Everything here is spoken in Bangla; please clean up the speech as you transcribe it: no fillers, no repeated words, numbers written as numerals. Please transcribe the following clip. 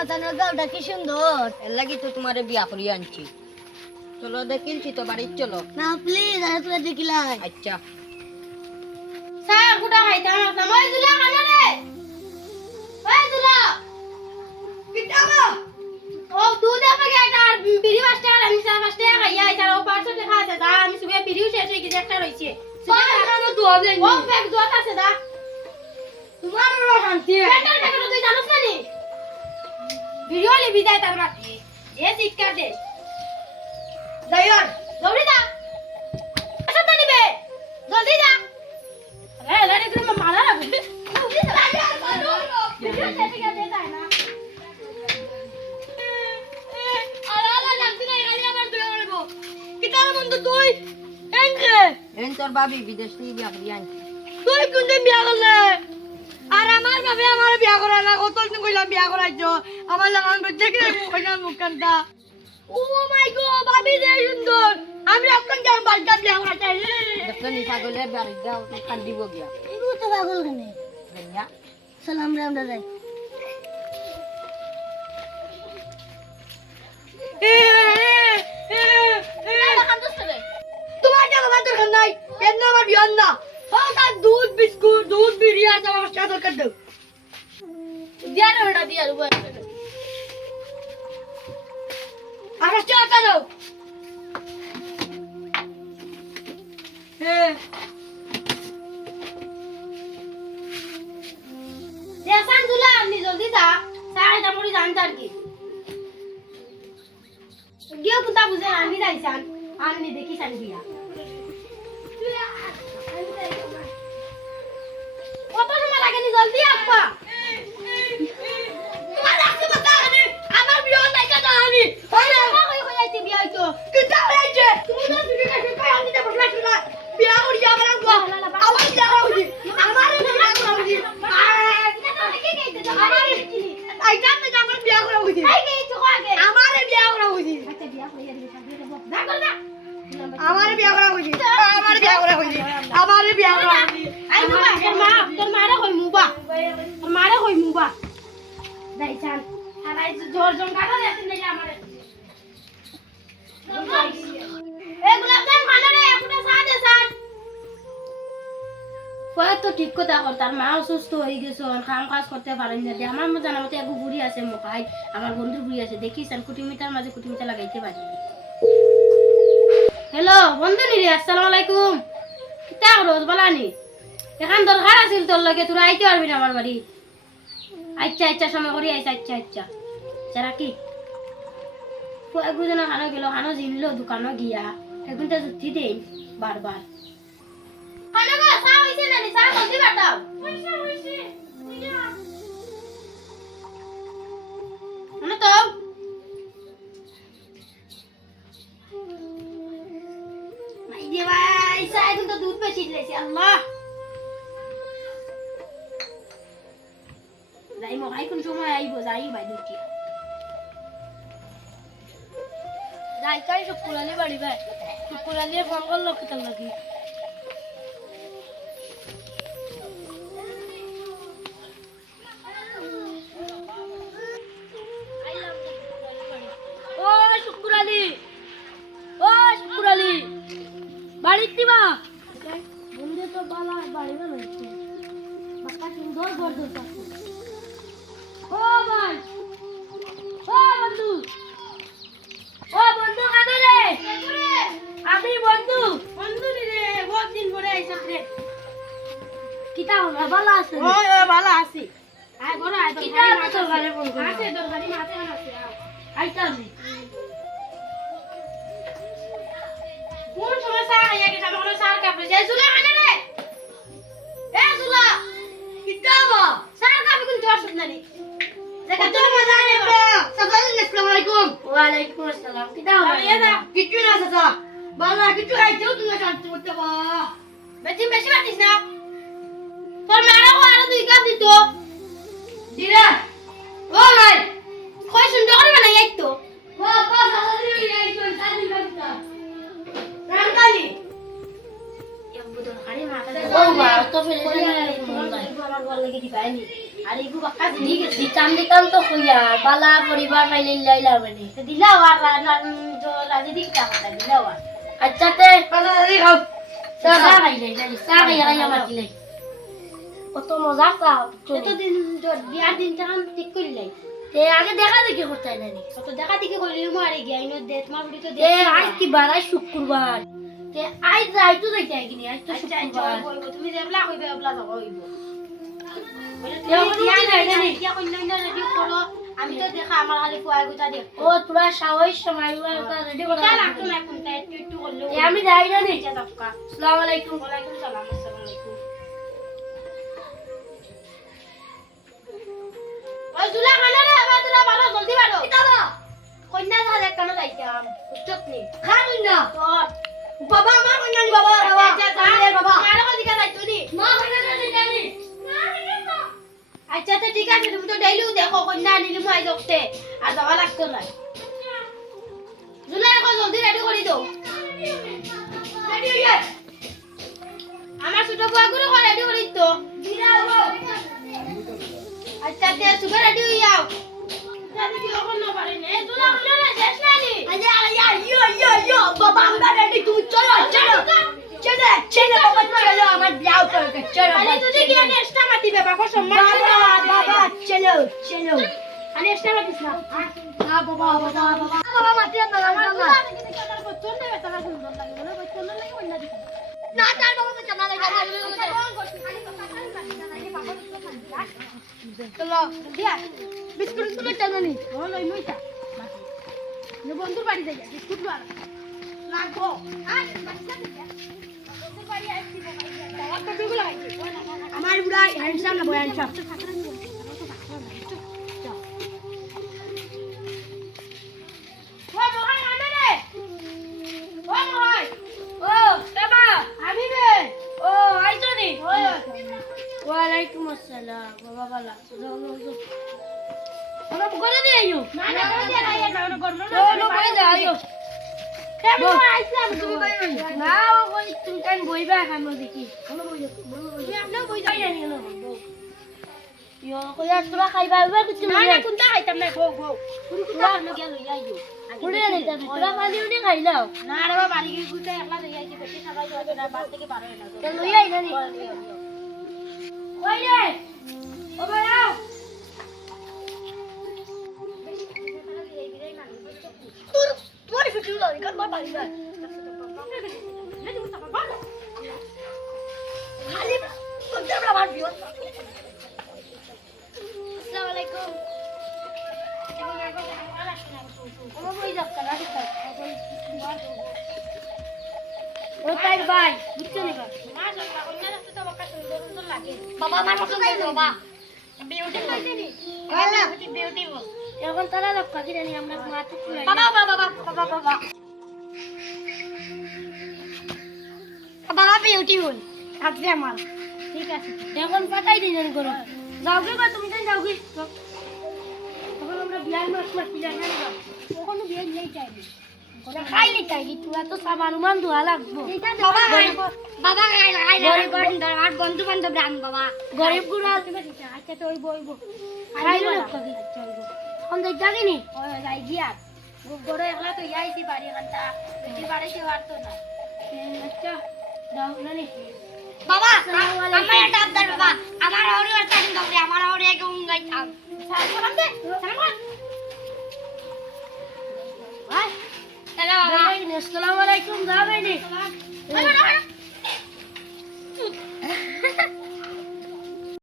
মাতানোর গাওটা কি সুন্দর। এর লাগি তো তোমারে বিয়া করিয়ে আনছি। চলো দেখিলছি তো বাড়ি চলো। না প্লিজ আর তুই দেখিলাই। আচ্ছা স্যার কুটা খাইতাম না মই দিলা কানে রে। ওই দিলা কিটাবা ও দুধ আপা গেটা আর বিড়ি পাঁচ টাকা আমি চা পাঁচ টাকা খাইয়া আইছার ও 500 টাকা আছে দা আমি সুবে বিড়িও শেষ হই গেছে একটা রইছে সারানো দুয়া দেন ও ব্যাগ দুয়াত আছে দা তোমার শান্তি বেটার টাকা তুই জানোস না নি ভিডিও লিবি যায় তার মাটি যে শিক্ষা দে যাইর দৌড়ি দা আচ্ছা তো নিবে জলদি যা আরে লারে তুমি মারা না বুঝলি জলদি চলা যা ভিডিও শেষ হই গেছে তাই না আলা লাগতি না খালি আমার দুয়া করব কিতার বন্ধু তুই এনকে এন তোর বাবি বিদেশ থেকে বিয়া করিয়ে আনছি। তুই কোন দিন বিয়া করলে আর আমার ভাবে আমার বিয়া করা না কত দিন কইলাম বিয়া করাইছো আমার লাগান করতে কি কইনা মুখখানটা ও মাই গড ভাবি যে সুন্দর আমি এখন যাম বালকা বিয়া করা চাই দেখলে নিশা গলে বাড়ি যাও কান্দিব গিয়া ইগু তো পাগল কেনে ধন্যা সালাম রে আমরা যাই তোমার টাকা আমার দরকার নাই এমন আমার বিয়ান না তার দুধ বিস্কুট দুধ বিড়ি আর আমার সাথে দরকার দাও দিয়া না ওটা দিয়া দেবো আমার টাকা দাও হ্যাঁ দেখান দুলা আপনি জলদি যা সাইডা পড়ি জান তার কি গিয়ে কুতা বুঝে আমি যাইছান আমি দেখি সান দিয়া কত সময় লাগে নি জলদি আপা তোমার লাগছে বাতা আনি আমার বিয়ে নাই কাটা আনি ওরে কই কই আইতে বিয়ে হইতো কিটা হইছে তুমি না তুমি কাছে কই আনি দে বসলা শুলা বিয়ে করি আমার গো আমার বিয়ে করি আমার বিয়ে করি আইতা না আমার বিয়ে করা হইছে আই গে তো আগে আমার বিয়ে করা হইছে আচ্ছা বিয়ে করিয়া দিবি না কর না আমার বিয়ে করা হইছে আমার বিয়ে করা হইছে আমার বিয়ে করা হইছে আই বাবা তোর মারে কই মুবা তোর মারে কই মুবা দাইছান আরাই জোর জম কাটা দেন নাই আমারে এ গোলাপ জাম খানা রে একটা চা দে স্যার কয় তো ঠিক কথা কর তার মা অসুস্থ হয়ে গেছে কাম কাজ করতে পারেন না আমার মতো জানা মতো এক বুড়ি আছে মোকাই আমার বন্ধু বুড়ি আছে দেখিস কুটিমিটার মাঝে কুটিমিটা লাগাইতে পারি হ্যালো বন্ধু নি রে আসসালামু আলাইকুম কিতা রোজ বলানি এখন দরকার আছিল তোর লগে তোরা আইতে পারবি না আমার বাড়ি আচ্ছা আচ্ছা সময় করি আইসা আচ্ছা আচ্ছা যারা কি একজনে খানো গেল খানো জিনলো দোকানো গিয়া এখন তো জুতি দেই বারবার খানো গো চা হইছে না নি চা জলদি বাটাও হইছে হইছে মানে তো মাই দে ভাই চা এখন তো দুধ বেশি দিয়েছি আল্লাহ যাই মগাই কোন সময় আইব যাই ভাই দুটি যাই কাই সব পুরানি বাড়ি ভাই পুরানি ফোন করলো কিতাল লাগি ও শুকুরালি বাড়িতে দিবা বন্ধু তো বালা বাড়ি বানাইছে বাবা সুন্দর ঘর দরকার ও ভাই ও বন্ধু কাঁদো রে আমি বন্ধু নি রে বহুত দিন পরে আইছস রে কিতা হলো ভালো আছে ও ভালো আছি আয় ঘরে আয় কিতা তোর ঘরে ফোন কর আছে তোর ঘরে মাতে আছে আইতা নি কোন সমস্যা আইয়া কে সামনে কোনো সার কাপড় যাই জুলা কানে রে এ জুলা কিতা বা সার কাপড় কোন তোর শুন না রে দেখা তোর মজা নে আসসালামু আলাইকুম ওয়া আলাইকুম আসসালাম কিতা হলো না কিছু না চাচা বালা কিছু আইতেও তুমি শান্তি করতে বা বেশি বেশি বাতিস না তোর মারা কো আর দুই কাপ দিত দিরা ও ভাই কই সুন্দর করে বানাই আইতো ও পা সাদা দিবি আইতো সাদি লাগতা রামকালি এমবুদর খালি মাথা ও বা তো ফেলে আমার বল লাগি দিবাইনি আর এইগু বাক্কা জিনি গেছি দিতাম দিতাম তো কইয়া বালা পরিবার পাইলে লাইলা মানে তো দিলাও আর রাজি দিক টা কথা দিলাও আর আচ্ছা তে পালা দি খাও চা খাইলে চা খাইয়া মাতিলে কত মজা চাও এতদিন বিয়ার দিনটা ঠিক করলাই তে আগে দেখা দেখি করতে নানি কত দেখা দেখি করলি মারে গিয়া ইনো দে তোমার বুড়ি তো দে তে আজ কি বার আজ শুক্রবার তে আজ যাই তো দেখি কিনি আজ তো আচ্ছা শুক্রবার বলবো তুমি যেবলা কইবে এবলা যাব হইব আমি তো দেখা আমার খালি ফুয়াই গুতা দেখ ও তোরা সাহস সময় রেডি করা লাগতো না কোনটা একটু একটু করলেও তে আমি যাই না নি যা দক্কা আসসালামু আলাইকুম ওয়ালাইকুম সালাম আসসালামু আলাইকুম ওই দুলা খানা রে আবার দুলা বারো জলদি বারো কিতাবা কন্যা ধরে কেন যাইতাম উচ্চত নি খান না তোর বাবা আমার কন্যা নি বাবা বাবা বাবা মারো কদিকে যাইতো নি মা কন্যা নি জানি আচ্ছা তো ঠিক আছে তুমি তো ডেইলিও দেখো কন্যা আনিলি মই দেখতে আর যাওয়া লাগতো না জুলাই এখন জলদি রেডি করে দাও রেডি হইয়া আমার ছোট বুয়াগুলো রেডি করে তো আচ্ছা তে সুগার রেডি হইয়াও জানি কি এখন না পারে নে জুলা হলো না শেষ না নি ইয়ো বাবা আমরা রেডি তুমি চলো চলো চলো বাবা চলো আমার ব্লাউজ পরে চলো আরে তুই কি আনে এক্সট্রা মাতিবে বাবা সম্মান বাবা চলো চলো আনে এক্সট্রা মাতিস না বাবা মাতি না আমার বচ্চন দেবে তারা সুন্দর লাগে বলে বচ্চন লাগে অন্য দিকে না তার বাবা তো জানা লাগে চলো দিয়া বিস্কুট তুলে জানানি হলো নইটা বন্ধুর বাড়ি যাই বিস্কুট লো আর লাগবো আর বাচ্চা দিকে বন্ধুর বাড়ি আইছি বাবা কতগুলো আইছি আমার বুড়া হ্যান্ডসাম না বয়ান সব ও মোহাই আনে রে ও মোহাই ও বাবা আমি রে ও আইছো নি ওই ওয়ালাইকুম আসসালাম বাবা বালা ওরা করে দিয়ে আইও না না দিয়া নাই এটা ওর গরম না নো করে দে আইও কেমন আইছিলাম তুমি কই না ওই তুমি কান বইবা খান দেখি কোনো বই তুমি আপনি বই যাই জানি না ইয়ো কইয়া তোরা খাইবা এবার কিছু না না কোনটা খাইতাম না গো গো পুরি কুটা না গেল যাইও পুরি আনি যাবি তোরা খালি উনি খাইলাও না রে বাবা বাড়ি গিয়ে কুটা একলা যাই আইছি বেশি খাবাই যাবে না বাড়ি থেকে পারবে না তে লই আই নানি কই রে ও বাবা তোর ফিটু লাগি কার মা বাড়ি যায় খালি তোর আমরা ভাত দিও আসসালামু আলাইকুম ও বই যাক না ঠিক ও তাই ভাই বুঝছো নি বাবা আমার পছন্দ হয়েছে বাবা বিউটিফুল এখন তারা লোক কাকি জানি আমরা মাথা খুলে বাবা বাবা বাবা বাবা বাবা বিউটিফুল থাকবে আমার ঠিক আছে এখন পাঠাই দিন জানি করো যাওগে বা তুমি জানি যাওগে তখন আমরা বিয়ার মাছ মাছ জানি না কখনো বিয়ে নিয়ে চাইবে ওরা খাইলে চাইলি তোরা তো সামান উমান ধোয়া লাগবো বাবা বাবা আর বন্ধু বান্ধব রান বাবা গরিব গুড়া আচ্ছা তো ওই বইবো খাইলো লোক কাকি এখন দেখ জানি ওই যাই গিয়া বড় একলা তো যাইছি বাড়ি এখানটা বেশি বাড়ি কেউ আসতো না আচ্ছা দাও নানি বাবা আমার একটা আবদার বাবা আমার ওরে একটা দিন দাও আমার ওরে এক গাইতাম সালাম দে সালাম কর হ্যালো বাবা আসসালামু আলাইকুম যাবেন সালাম